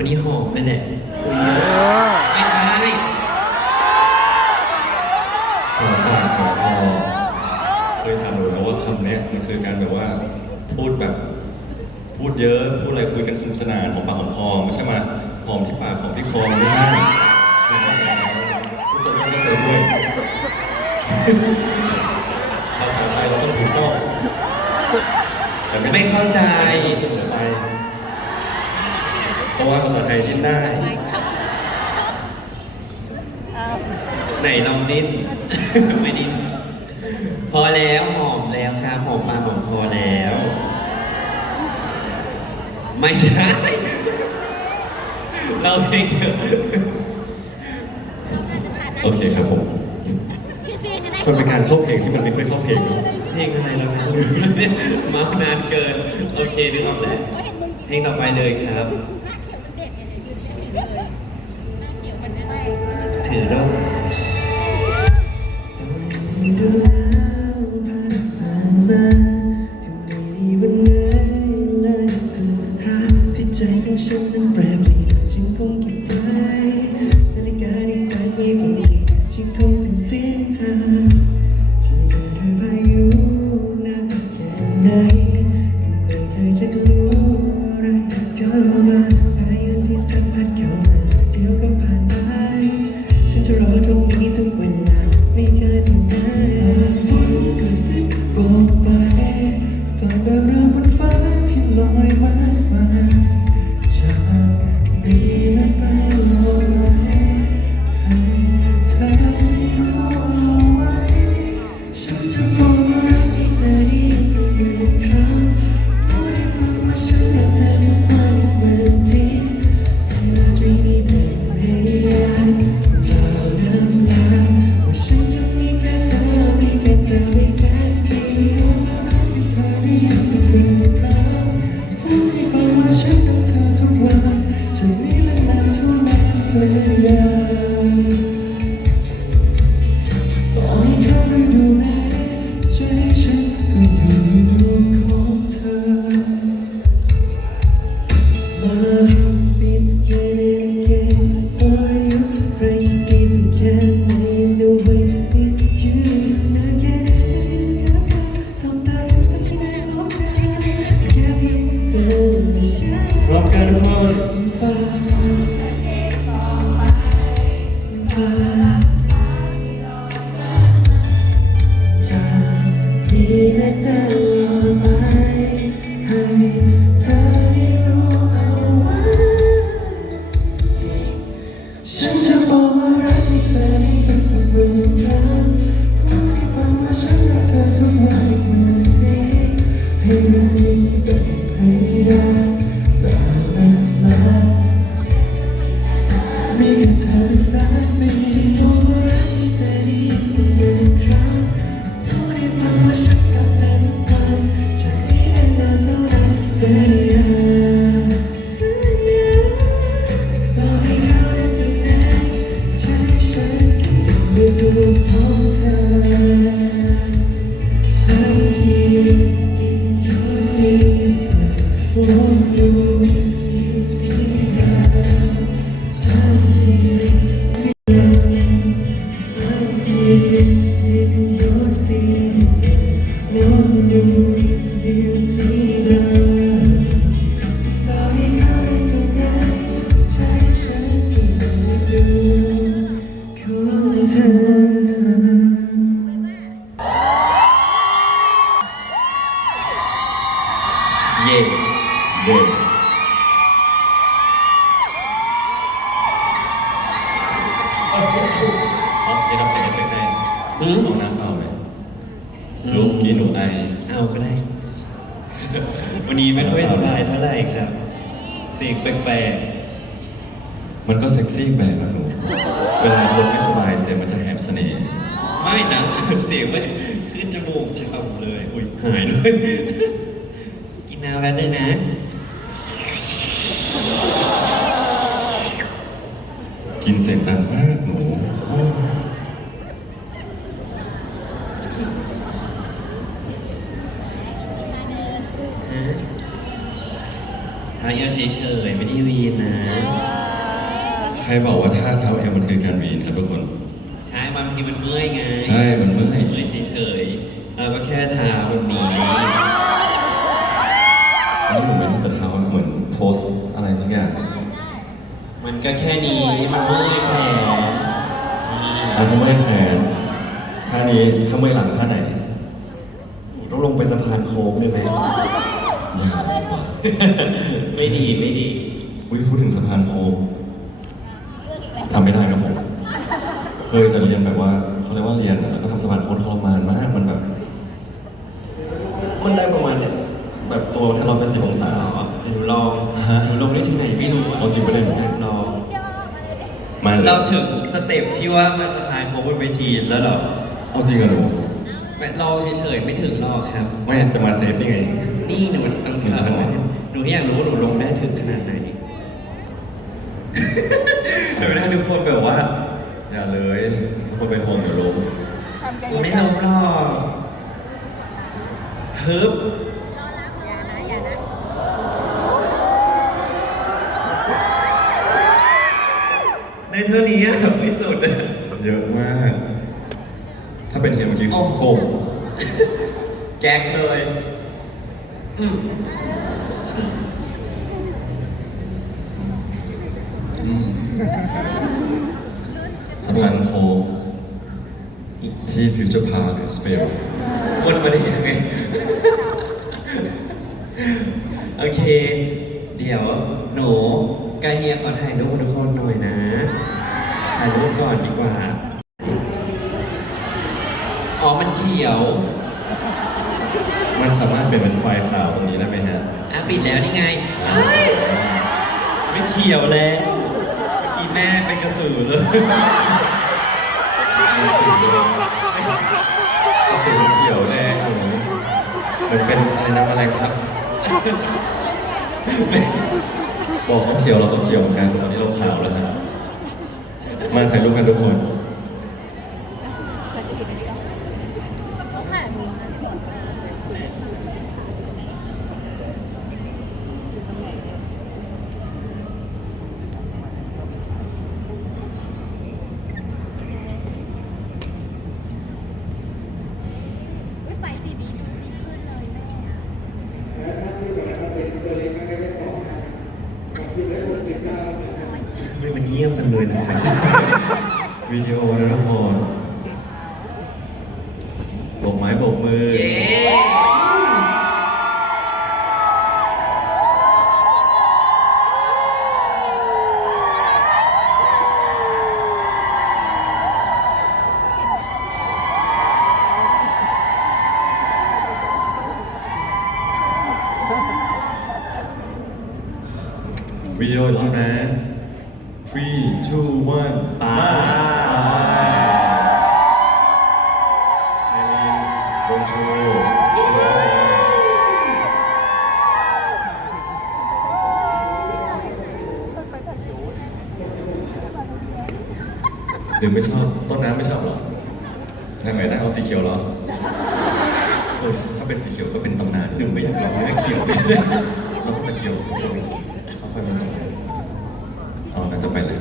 วันนี้หอมเลยแหละไม่ใช่หอมปากหอมคอเคยถามหนูแล้วว่าคำเนี้ยมันคือการแบบว่าพูดแบบพูดเยอะพูดอะไรคุยกันสนุกสนานหอมปากหอมคอไม่ใช่มาหอมที่ปากหอมที่คอไม่ใช่ไม่เข้าใจแล้วทุกคนต้องเข้าใจด้วยภาษาไทยเราต้องถูกต้องแต่ไม่เข้าใจ ไม่เสมอไป เพ ราะว่าภาษาไทยดิ้นได้ ไหนลองดิ้น ไม่ดิ้นพอแล้วหอมแล้วครับหอมปากหอมคอแล้ว ไม่ใช่ เราเพลงเถอะโอเคครับผมพี่ซีจะได้มันเป็นการเข้าเพลงที่มันไม่ค่อยเข้าเพลงเนอะเพลงอะไรเราไม่รู้มานานเกิน โอเคนึกออกแล้วเพลงต่อไปเลยครับ ถื love you. เย่เดินเอาจะทำเสียงเอฟเฟกต์ให้หืมเอาน้ำเปล่าไหมลูกกี้หนูไอเอาก็ได้ วันนี้ไม่ค่อยสบายเท่าไหร่ครับเสียงแปลกมันก็เซ็กซี่แบบนะหนูเวลาคนไม่สบายเสียงมันจะแหบเสน่ห์ๆไม่นะเสียงมันขึ้นจมูกฉ่ำเลย อุ้ยหายเลย กินน้ำแล้วด้วยนะ กินเสียงดังมากหนูโอ้ฮะเอาเอาเฉยๆไม่ได้วีนนะ ใครบอกว่าท่าเท้าเอวมันคือการวีนครับทุกคน ใช่บางทีมันเมื่อยไงใช่มันเมื่อย เมื่อยเฉยๆเราก็แค่เท้าแบบนี้อัน มันก็แค่นี้ มันเมื่อยแขนอันนี้ไม่แขนท่านี้ถ้าเมื่อยหลังท่าไหนต้องลงไปสะพานโค้งเลยไหมยากกว่าไม่ดีไม่ดีอุ้ยพูดถึงสะพานโค้งทำไม่ได้ครับผม เคยจะเรียนแบบว่าเขาเรียกว่าเรียนอะแล้วก็ทำสะพานโค้งทรมานมากมันแบบ มันได้ประมาณเนี่ยแบบตัวแค่ร้อยแปดสิบองศาอ๋อเดี๋ยว หนูลองฮะ หนูลงได้ถึงไหนไม่รู้ะเอาจริงปะเนี่ยลองมาเลยเราถึงสเต็ปที่ว่ามันสะพายโค้งบนเวทีแล้วเหรอเอาจริงเหรอหนูไม่เราเฉยๆไม่ถึงหรอกครับ ไม่จะมาเซฟได้ไง นี่หนูต้องหนูจะทำไงหนูอยากรู้ว่าหนูลงได้ถึงขนาดไหน เดี๋ยวนะทุกคนแบบว่า อย่าเลยคนเป็นห่วงเดี๋ยวล้ม ไม่ลงหรอกฮึบ อย่านะอย่านะ ในเท่านี้อะ ไม่สุดอะเยอะมาก ถ้าเป็นเฮียเมื่อกี้โอ้โหโคมแก๊กเลยอืมอืมสะพานโค้งที่ฟิวเจอร์พาร์คสเปลวนมาได้ยังไง โอเค เดี๋ยวหนูกาเฮียขอถ่ายรูปทุกคนหน่อยนะถ่ายรูปก่อนดีกว่า อ๋อ มันเขียว มันสามารถเปลี่ยนเป็นไฟล์ขาวตรงนี้ได้ไหมฮะ อะปิดแล้วนี่ไงเอ้ยไม่เขียวแล้วเมื่อกี้แม่เป็นกระสือเลยมีสีเหลืองสีเขียวแดงหนูมันเป็นอะไรนะอะไรครับบอกเขาเขียวเราก็เขียวเหมือนกันแต่ตอนนี้เราขาวแล้วฮะ มาถ่ายรูปกันทุกคนต้องผ่านอุ๊ยไฟซีบีดูดีขึ้นเลยแม่อะ ไม่มันเยี่ยมจังเลยนะครับวิดีโอนะทุกคนโบกไม้โบกมือเย้วิดีโออีกรอบนะ หรือไม่ชอบ ต้นน้ำไม่ชอบเหรอทางไหนได้เอาสีเขียวเหรอเออถ้าเป็นสีเขียวก็เป็นตำนานหนึ่งไม่อยากลองไม่เขียวเราก็จะเขียวเอาไฟมาส่องเอาน่าจะไปเลย